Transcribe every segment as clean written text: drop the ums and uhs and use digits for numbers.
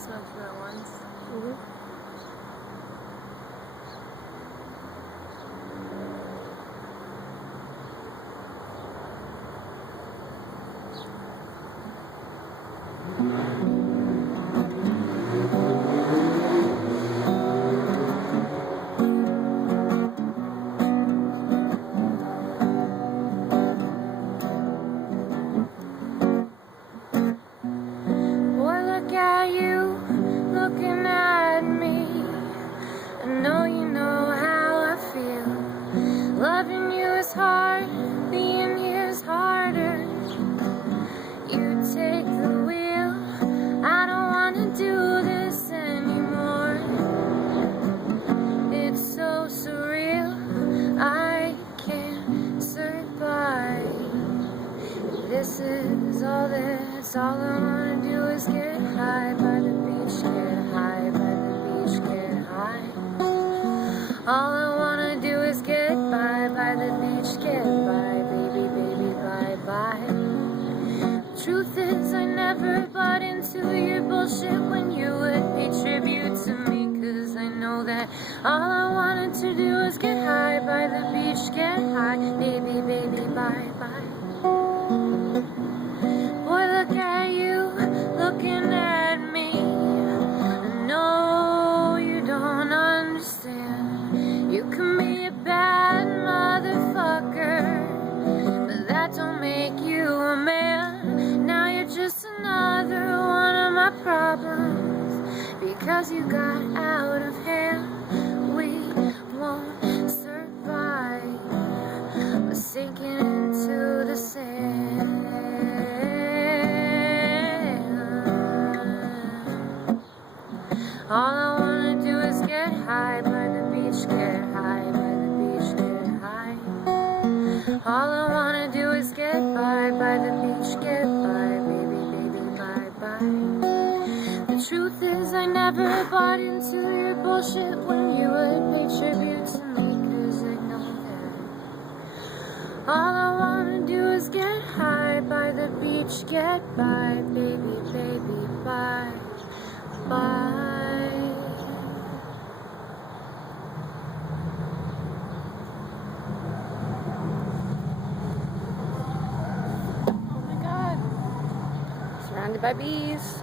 smoke two at once. Boy, look at you, looking at me. I know you know how I feel. Loving you is hard, being here is harder. You take the wheel, I don't wanna do this anymore. It's so surreal, I can't survive. This is all that's all I wanna do is get high by the beach, get high by the beach, get high. All I wanna do is get by the beach, get by, baby, baby, bye, bye. The truth is I never bought into your bullshit when you would pay tribute to me, 'cause I know that all I wanted to do was get high by the beach, get high, baby, baby, bye, bye. Boy, look at you, looking at me. I know you don't understand. You can be a bad motherfucker, but that don't make you a man. Now you're just another one of my problems, because you got out of hand. We won't survive, we're sinking into the sand. All I wanna do is get high by the beach, get high by the beach, get high. All I wanna do is get by the beach, get by, baby, baby, bye, bye. The truth is I never bought into your bullshit when you would pay tribute to me, 'cause I know that all I wanna do is get high by the beach, get by, baby, baby, bye, bye. Oh my god. Surrounded by bees.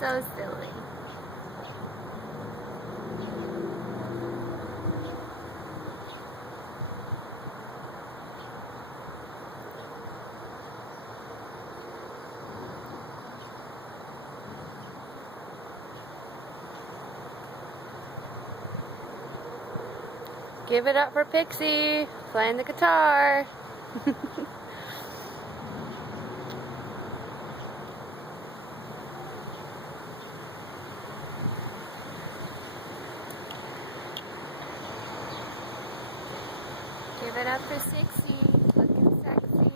So silly. Give it up for Pixie, playing the guitar. Give it up for Sixie, looking sexy.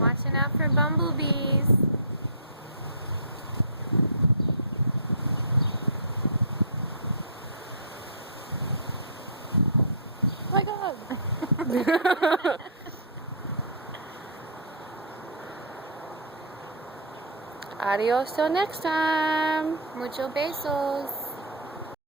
Watching out for bumblebees. Oh my god. Adios till next time. Mucho besos.